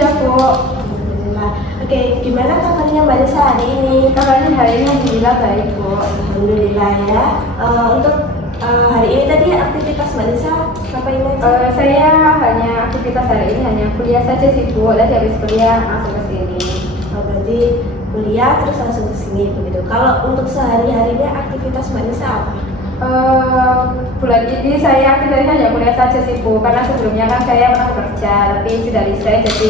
Iya Bu. Alhamdulillah. Oke, gimana kabarnya Mbak Nisa hari ini? Kabarnya hari ini alhamdulillah baik Bu. Alhamdulillah ya. Untuk hari ini tadi aktivitas Mbak Nisa ngapain aja? Saya hanya aktivitas hari ini hanya kuliah saja sih Bu. Tadi habis kuliah langsung ke sini. Berarti kuliah terus langsung ke sini begitu. Kalau untuk sehari-harinya aktivitas Mbak Nisa apa? Bulan ini saya aktivitasnya hanya kuliah saja sih Bu, karena sebelumnya kan saya pernah bekerja tapi sudah resign, jadi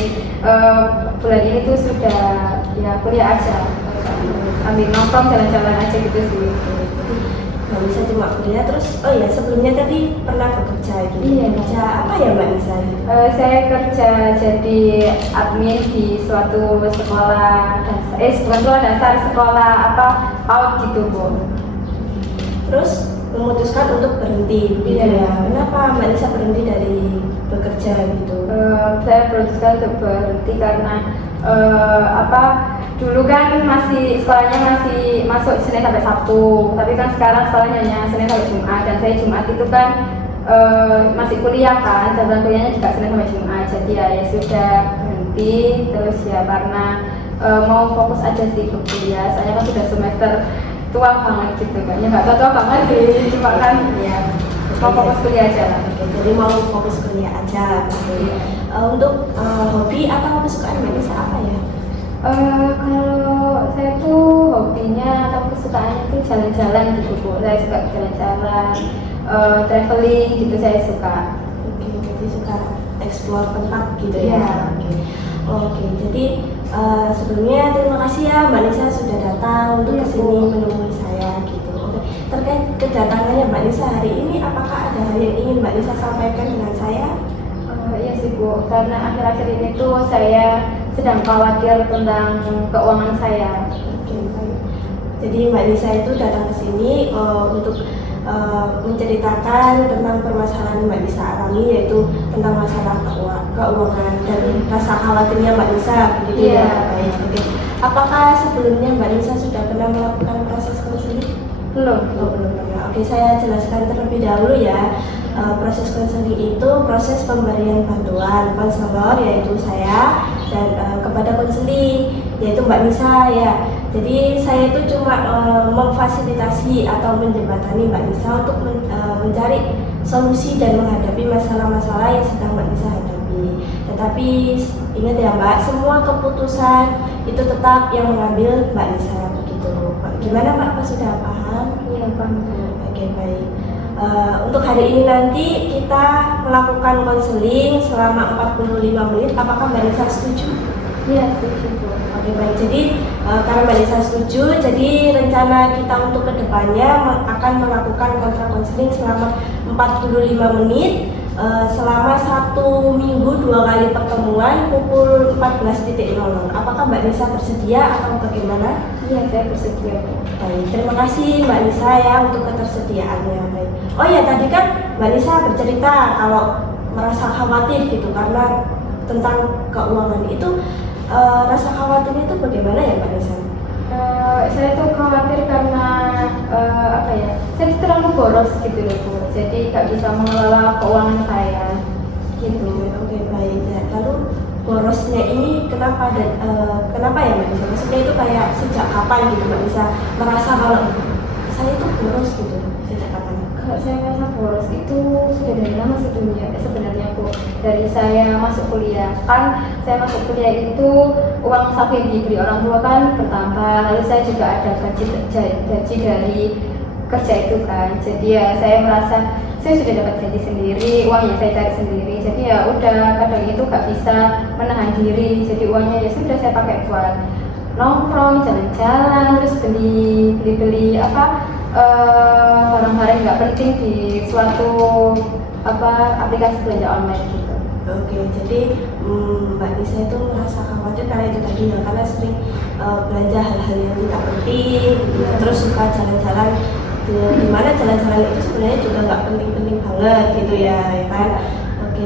bulan ini tuh sudah ya kuliah aja, ambil nongkrong jalan-jalan aja gitu sih. Mbak Nisa cuma kuliah terus, oh ya sebelumnya tadi pernah bekerja gitu. Iya. Kerja apa ya Mbak Nisa? Saya kerja jadi admin di suatu sekolah dasar, bukan sekolah dasar, sekolah apa PAUD gitu Bu. Terus memutuskan untuk berhenti gitu Iya. ya. Kenapa Mbak Nisa berhenti dari bekerja gitu? Saya berusaha untuk berhenti karena dulu kan masih sekolahnya masih masuk Senin sampai Sabtu, tapi kan sekarang sekolahnya hanya Senin sampai Jumat, dan saya Jumat itu kan masih kuliah kan, jadwal kuliahnya juga Senin sampai Jumat, jadi ya sudah berhenti. Terus ya karena mau fokus aja sih ke kuliah, soalnya kan sudah semester tua banget gitu kan, ya nggak tua banget sih, cuma kan ya mau fokus kuliah aja lah. Oke, jadi mau fokus kuliah aja. Oke. Untuk hobi atau kesukaan Mbak Nisa apa ya? Kalau saya tuh hobinya atau kesukaannya tuh jalan-jalan gitu Bu. Saya suka jalan-jalan, traveling gitu saya suka. Oke, jadi suka explore tempat gitu Iya. ya. Oke, jadi sebelumnya terima kasih ya Mbak Nisa sudah datang untuk Iya, kesini Bu. menemui saya gitu. Oke, terkait kedatangannya Mbak Nisa hari ini, apakah ada hal yang ingin Mbak Nisa sampaikan dengan saya? Iya sih Bu, karena akhir-akhir ini tuh saya sedang khawatir tentang keuangan saya. Oke, baik. Jadi Mbak Nisa itu datang ke sini untuk menceritakan tentang permasalahan Mbak Nisa alami, yaitu tentang masalah keuangan dan rasa khawatirnya Mbak Nisa begitu Iya. ya. Baik. Oke. Apakah sebelumnya Mbak Nisa sudah pernah melakukan proses konseling? Belum. Oh, belum pernah. Oke, saya jelaskan terlebih dahulu ya. Proses konseling itu proses pemberian bantuan konselor, yaitu saya, dan kepada konseling, yaitu Mbak Nisa ya. Jadi saya itu cuma memfasilitasi atau menjembatani Mbak Nisa untuk mencari solusi dan menghadapi masalah-masalah yang sedang Mbak Nisa hadapi. Tetapi ingat ya Mbak, semua keputusan itu tetap yang mengambil Mbak Nisa begitu. Gimana Mbak? Apa sudah paham? Iya paham Bu. Oke, baik. Untuk hari ini nanti kita melakukan konseling selama 45 menit. Apakah Mbak Nisa setuju? Iya setuju Bu. Oke, baik. Jadi karena Mbak Nisa setuju, jadi rencana kita untuk kedepannya akan melakukan konseling selama 45 menit selama 1 minggu 2 kali pertemuan pukul 14.00. Apakah Mbak Nisa bersedia atau bagaimana? Iya saya bersedia Bu. Baik, terima kasih Mbak Nisa ya untuk ketersediaannya. Baik. Oh ya, tadi kan Mbak Nisa bercerita kalau merasa khawatir gitu karena tentang keuangan itu. Rasa khawatirnya itu bagaimana ya Mbak Nisa? Saya tuh khawatir karena saya terlalu boros gitu loh Bu, jadi nggak bisa mengelola keuangan saya gitu. Oke, baik ya. Lalu borosnya ini kenapa kenapa ya Mbak Nisa? Maksudnya itu kayak sejak kapan gitu Mbak Nisa merasa kalau saya itu boros gitu? Sejak kapan? Kalau saya merasa boros itu sudah dari lama sebenarnya Bu. Dari saya masuk kuliah, kan saya masuk kuliah itu uang saku yang diberi orang tua kan bertambah, lalu saya juga ada gaji dari kerja itu kan, jadi ya saya merasa saya sudah dapat gaji sendiri, uang yang saya cari sendiri, jadi ya udah kadang itu gak bisa menahan diri, jadi uangnya ya sudah saya pakai buat nongkrong, jalan-jalan, terus beli barang-barang nggak penting di suatu aplikasi belanja online gitu. Oke, jadi Mbak Nisa itu merasa khawatir karena itu tadi ya, karena sering belanja hal-hal yang tidak penting, terus suka jalan-jalan di mana jalan-jalan itu sebenarnya juga nggak penting-penting banget gitu ya kan. Oke.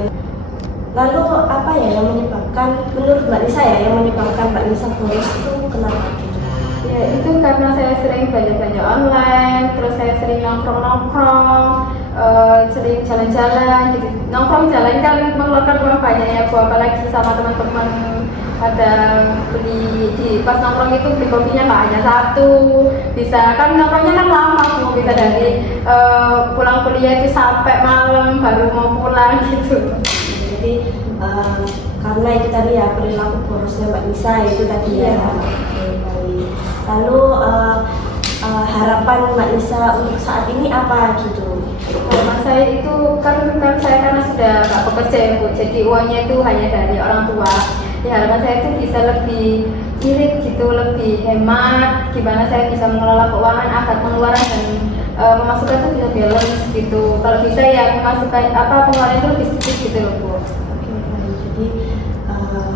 Lalu apa ya yang menyebabkan, menurut Mbak Nisa ya, yang menyebabkan Mbak Nisa boros itu kenapa gitu? Ya itu karena saya sering belanja-belanja online, terus saya sering nongkrong-nongkrong, sering jalan-jalan, gitu. Nongkrong jalan kan mengeluarkan uang banyak ya Bu, apalagi sama teman-teman kadang beli di pas nongkrong itu beli kopinya nggak hanya satu, bisa kan nongkrongnya kan lama Bu, bisa dari pulang kuliah itu sampai malam baru mau pulang gitu. Jadi karena itu tadi ya perilaku borosnya Mbak Nisa itu tadi ya. Oke, baik. Lalu harapan Mbak Nisa untuk saat ini apa gitu? Mas saya itu kan saya karena sudah nggak bekerja ya Bu, jadi uangnya itu hanya dari orang tua. Ya harapan saya itu bisa lebih irit gitu, lebih hemat. Gimana saya bisa mengelola keuangan agar pengeluaran dan pemasukan itu bisa balance gitu. Kalau bisa ya pemasukan pengeluaran itu lebih sedikit gitu loh Bu. Oke, baik. Jadi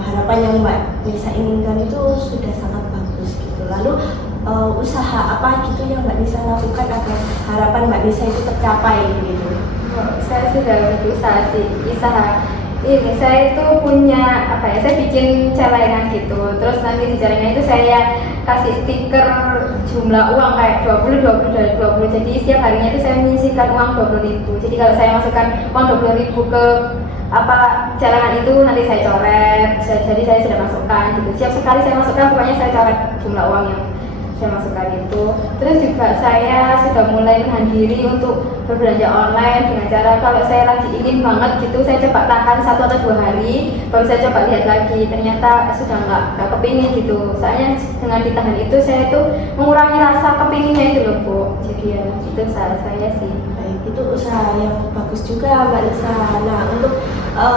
harapan yang Mbak Nisa inginkan itu sudah sangat bagus gitu. Lalu usaha apa gitu yang Mbak Nisa lakukan agar harapan Mbak Nisa itu tercapai gitu? Saya sudah berusaha sih, usaha ini saya itu punya saya bikin celengan gitu, terus nanti di celengan itu saya kasih stiker jumlah uang kayak 20, jadi setiap harinya itu saya menyisihkan uang 20.000. Jadi kalau saya masukkan uang 20.000 ke celengan itu nanti saya coret, jadi saya sudah masukkan gitu. Setiap sekali saya masukkan pokoknya saya coret jumlah uang yang saya masukkan itu. Terus juga saya sudah mulai menahan diri untuk berbelanja online dengan cara kalau saya lagi ingin banget gitu saya coba tahan 1 atau 2 hari baru saya coba lihat lagi, ternyata sudah nggak kepingin gitu. Soalnya dengan ditahan itu saya itu mengurangi rasa kepinginnya itu loh Bu. Jadi ya itu saran saya sih. Baik, itu usaha yang bagus juga Mbak Nisa. Nah, untuk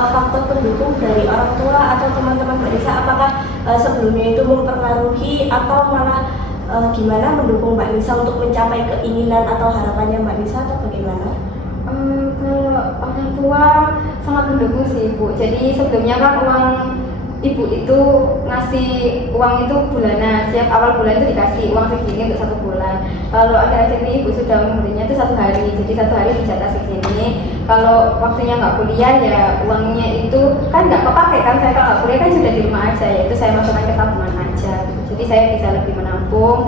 faktor pendukung dari orang tua atau teman-teman Mbak Nisa, apakah sebelumnya itu mempengaruhi atau malah gimana mendukung Mbak Nisa untuk mencapai keinginan atau harapannya Mbak Nisa atau bagaimana? Kalau orang tua sangat mendukung sih Bu. Jadi sebelumnya kan uang ibu itu ngasih uang itu bulanan, setiap awal bulan itu dikasih uang segini untuk 1 bulan. Kalau akhir-akhir ini ibu sudah memberinya itu 1 hari, jadi 1 hari dijatah segini. Kalau waktunya nggak kuliah ya uangnya itu kan nggak kepake kan, saya kalau nggak kuliah kan sudah di rumah aja, ya itu saya masukkan ke tabungan aja gitu. Jadi saya bisa lebih menampung.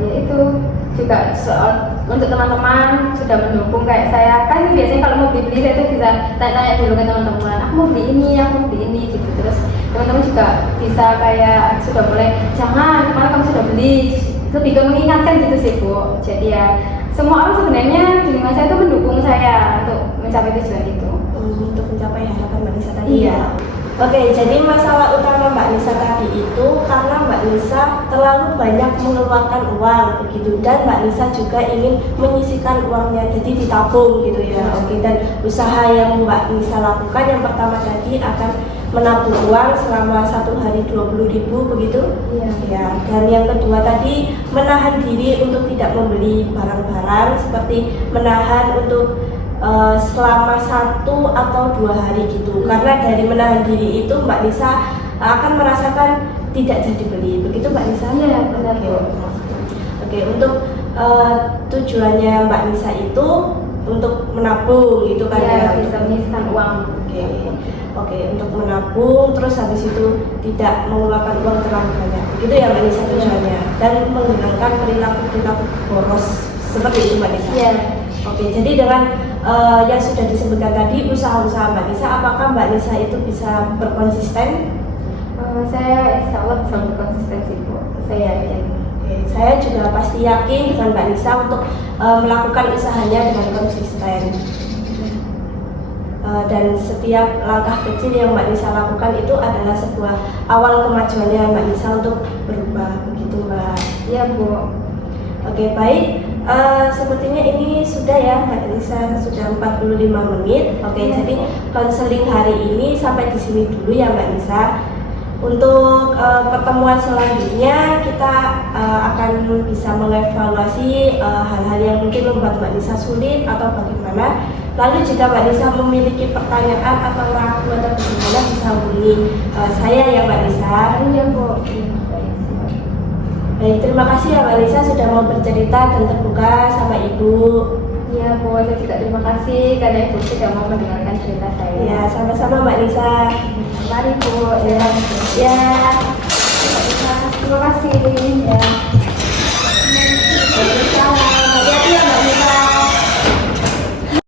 Ya itu juga soal untuk teman-teman sudah mendukung kayak saya kan biasanya kalau mau beli saya itu bisa tanya-tanya dulu ke teman-teman, aku mau beli ini gitu. Terus teman-teman juga bisa kayak sudah mulai jangan kemarin kamu sudah beli, lebih ke mengingatkan gitu sih Bu. Jadi ya semua orang sebenarnya di lingkungan saya itu mendukung saya untuk mencapai tujuan itu. Untuk mencapai harapan Mbak Nisa tadi Iya. ya. Oke, jadi masalah utama Mbak Nisa tadi itu karena Mbak Nisa terlalu banyak mengeluarkan uang begitu, dan Mbak Nisa juga ingin menyisihkan uangnya jadi ditabung gitu ya. Oke, dan usaha yang Mbak Nisa lakukan yang pertama tadi akan menabung uang selama 1 hari 20.000 begitu. Iya. Ya, dan yang kedua tadi menahan diri untuk tidak membeli barang-barang, seperti menahan untuk selama 1 atau 2 hari gitu. Karena dari menahan diri itu Mbak Nisa akan merasakan tidak jadi beli. Begitu Mbak Nisa? Iya, benar Bu. Oke, untuk tujuannya Mbak Nisa itu untuk menabung gitu kan Iya, ya? bisa menyisihkan uang. Oke, untuk menabung terus habis itu tidak mengeluarkan uang terlalu banyak. Begitu ya Mbak Nisa tujuannya. Dan menghilangkan perilaku boros seperti itu Mbak Nisa. Iya. Oke, jadi dengan yang sudah disebutkan tadi usaha-usaha Mbak Nisa, apakah Mbak Nisa itu bisa berkonsisten? Saya insya Allah bisa berkonsisten sih Bu. Saya yakin. Oke, saya juga pasti yakin dengan Mbak Nisa untuk melakukan usahanya dengan konsisten. Dan setiap langkah kecil yang Mbak Nisa lakukan itu adalah sebuah awal kemajuannya Mbak Nisa untuk berubah, begitu Mbak? Iya Bu. Oke, baik. Sepertinya ini sudah ya Mbak Nisa, sudah 45 menit. Oke, Ya. jadi konseling hari ini sampai di sini dulu ya Mbak Nisa. Untuk pertemuan selanjutnya kita akan bisa mengevaluasi hal-hal yang mungkin membuat Mbak Nisa sulit atau bagaimana. Lalu jika Mbak Nisa memiliki pertanyaan atau ragu atau bagaimana, bisa hubungi saya ya Mbak Nisa. Iya Bu. Baik, terima kasih ya Mbak Nisa sudah mau bercerita dan terbuka sama Ibu. Iya Bu, saya juga terima kasih karena Ibu sudah mau mendengarkan cerita saya. Ya, sama-sama Mbak Nisa. Mari Bu. Ya, Terima kasih. Ya.